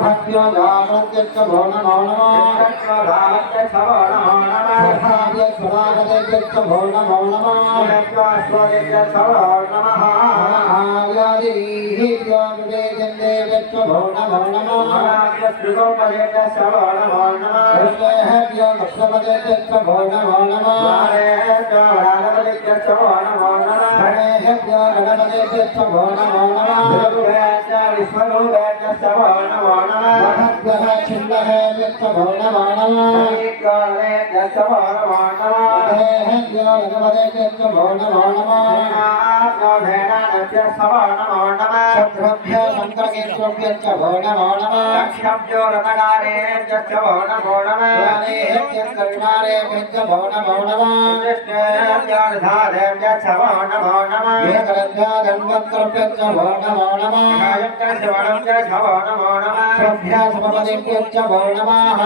భక్తి భవన భవన భక్త్యో జాగ్రత్త భో నమో నమో స్వరాగత భో నమో నమో భో నమో నమో భో నమో నమో గణేభ్యో గణపతిభ్యో భో నమో నమో మహద్భ్యः చిన్నహేభ్యశ్చ భో నమో నమో గణేభ్యో గణపతిభ్యశ్చ భో నమో నమో శత్రుభ్యో శంకరకేశ్వభ్యశ్చ భో నమో నమో గణేభ్యశ్చ కరుణారేభ్యశ్చ భో నమో నమో ఏకలభ్యో ధన్వత్కృభ్యశ్చ భో నమో నమో శ్రభ్యా సమపదిభ్యశ్చ భో నమః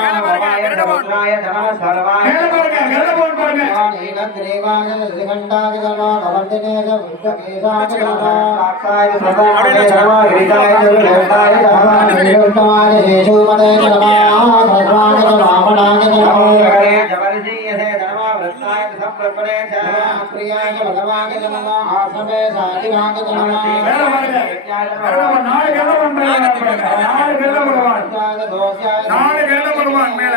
నీలగ్రీవాయ శ్రీకంఠాయ నమో నవర్తినేయ విశ్వకేశాయ నమో నీలకంఠాయ శేషూమతే నమో సర్వాణి రావణాయ నమో ప్రియాయ భగవాయ నమో ఆసమే సాధినాయ நாலு கெல்ல போடுவான் மேல.